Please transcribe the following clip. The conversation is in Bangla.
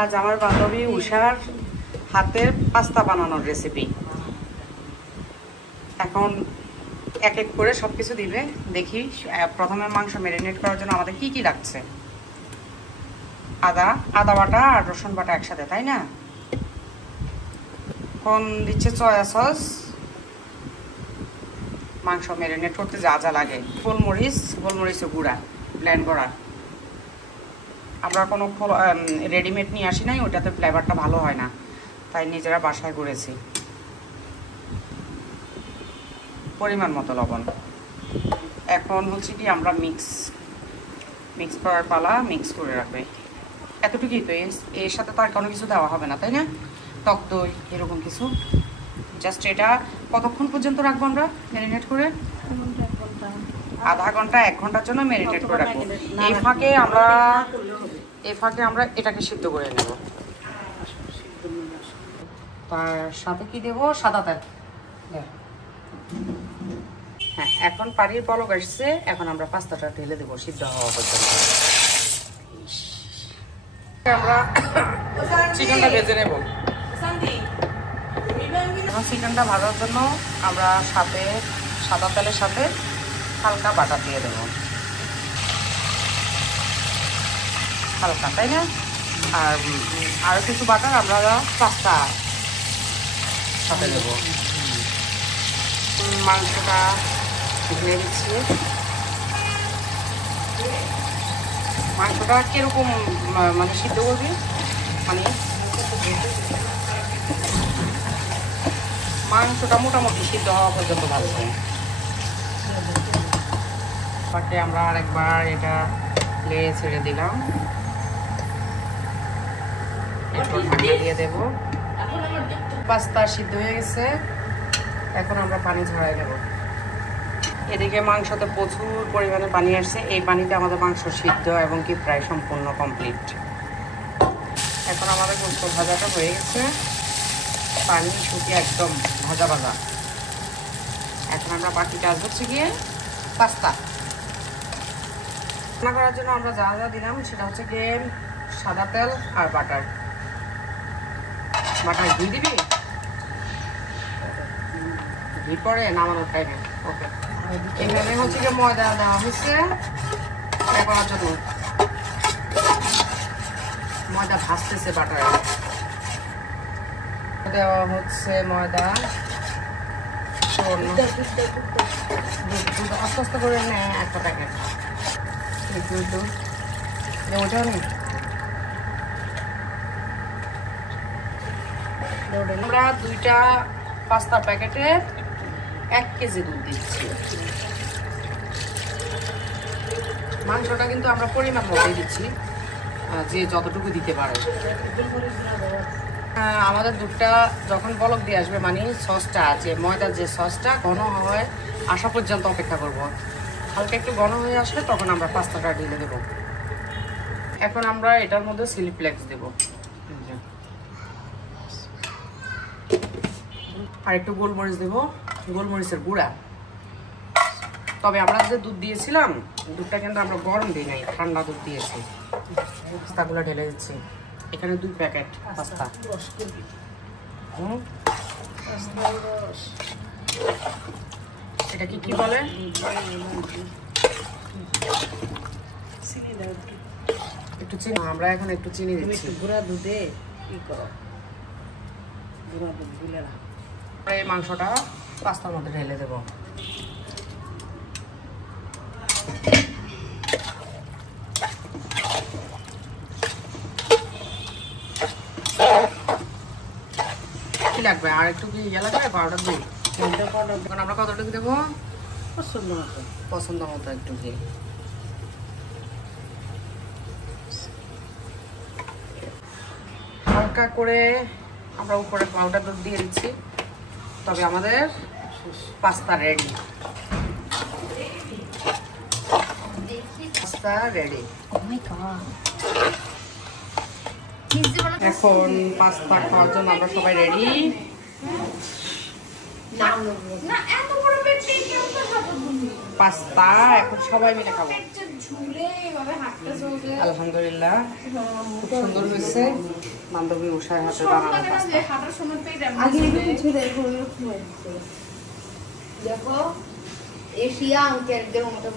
আজ আমার বান্ধবী উষার হাতের পাস্তা বানানোর রেসিপি। এখন এক এক করে সবকিছু দিবে। দেখি প্রথমে মাংস ম্যারিনেট করার জন্য আমাদের কি কি লাগছে। আদা বাটা আর রসুন বাটা একসাথে, তাই না? এখন দিচ্ছে সয়া সস। মাংস ম্যারিনেট করতে যা যা লাগে, গোলমরিচের গুঁড়া ব্লেন্ড করা। আমরা কোনো রেডিমেড নিয়ে আসি নাই, ওটাতে ফ্লেভারটা ভালো হয় না, তাই নিজেরা বাসায় করেছি। পরিমাণ মতো লবণ। এখন হচ্ছে কি আমরা মিক্স করার পালা। মিক্স করে রাখবে, এতটুকুই তো। এর সাথে তো আর কোনো কিছু দেওয়া হবে না, তাই না? টক দই এরকম কিছু। জাস্ট এটা কতক্ষণ পর্যন্ত রাখবো আমরা ম্যারিনেট করে? আধা ঘন্টা 1 ঘন্টার জন্য ম্যারিনেট করে রাখবো। এই ফাঁকে আমরা এটাকে সিদ্ধ করে নেব। তার সাথে কি দেবো? সাদা তেল। হ্যাঁ, এখন পানির পলক আসছে। এখন আমরা পাস্তাটা ঢেলে দেবো সিদ্ধ হওয়া পর্যন্ত। আমরা চিকেনটা ভেজে নেব। এখন চিকেনটা ভাজার জন্য আমরা সাদা তেলের সাথে হালকা বাটার দিয়ে দেবো, হালকা, তাই না? আর আরও কিছু বাটার আমরা পাস্তা সাথে দেবো। মাংসটা ঢেলে দিচ্ছি। মাংসটা কিরকম মানে সিদ্ধ করবি? মানে মাংসটা মোটামুটি সিদ্ধ হওয়া পর্যন্ত ভাজবো। তারপরে আমরা আরেকবার এটা লেড়ে ছেড়ে দিলাম। একটু ঢাকা দিয়ে দেব। পাস্তা সিদ্ধ হয়ে গেছে। এখন আমরা পানি ঝরাই নেব। এদিকে মাংসতে প্রচুর পরিমাণে পানি আসছে। এই পানিতে আমাদের মাংস সিদ্ধ এবং কি প্রায় সম্পূর্ণ কমপ্লিট। এখন আমাদের গোস্ত ভাজাটা হয়ে গেছে, পানি শুকিয়ে একদম ভাজা ভাজা। এখন আমরা বাকি কাজ হচ্ছে গিয়ে পাস্তা রান্না করার জন্য আমরা যা যা দিলাম সেটা হচ্ছে গিয়ে সাদা তেল আর বাটার ঘি দিবি। ঘি পরে নামানোর টাইমে। ওকে, এখানে হচ্ছে গিয়ে ময়দা দেওয়া হচ্ছে করার জন্য। ময়দা ভাজতেছে বাটারে। দেওয়া হচ্ছে ময়দা। আস্তে আস্তে করে নেয় একটা প্যাকেট। ওটাও নেই। আমরা 2টা পাস্তা প্যাকেটে 1 কেজি দুধ দিচ্ছি। মাংসটা কিন্তু আমরা পরিমাণ মতোই দিচ্ছি, যে যতটুকু দিতে পারে। আমাদের দুধটা যখন বলক দিয়ে আসবে, মানে সসটা, যে ময়দার যে সসটা ঘন হয় আসা পর্যন্ত অপেক্ষা করব। হালকা একটু ঘন হয়ে আসলে তখন আমরা পাস্তাটা ঢেলে দেব। এখন আমরা এটার মধ্যে চিলি ফ্লেক্স দেব আর একটু গোলমরিচ দেব, গোলমরিচের গুঁড়া। তবে আমরা যে দুধ দিয়েছিলাম, দুধটা কিন্তু আমরা গরম দিই নাই, ঠান্ডা দুধ দিয়েছি। পাস্তাগুলো ঢেলে দিচ্ছি। এখানে 2 প্যাকেট পাস্তা। এটা কি বলে? একটু চিনি। আমরা এখন একটু চিনি দিচ্ছি। গুঁড়া দুধে কি করো? গুঁড়া দুধ গুলে না। এই মাংসটা পাস্তার মধ্যে ঢেলে দেবো। কি লাগবে? আর একটু কি ইয়ে লাগবে? পাউডার দিই। এখন আমরা কতটুকু দেবো? পছন্দ মতো একটু ঘি। হালকা করে আমরা উপরে পাউডার দুধ দিয়ে দিচ্ছি। তবে আমাদের পাস্তা রেডি। Pasta ready. এখন পাস্তা খাওয়ার জন্য আমরা সবাই রেডি। পাস্তা এখন সবাই মিলে খাবো। আলহামদুলিল্লাহ খুব সুন্দর হয়েছে বান্ধবী উষার হাতে বানানো দেখো এশিয়া অঙ্কের মতো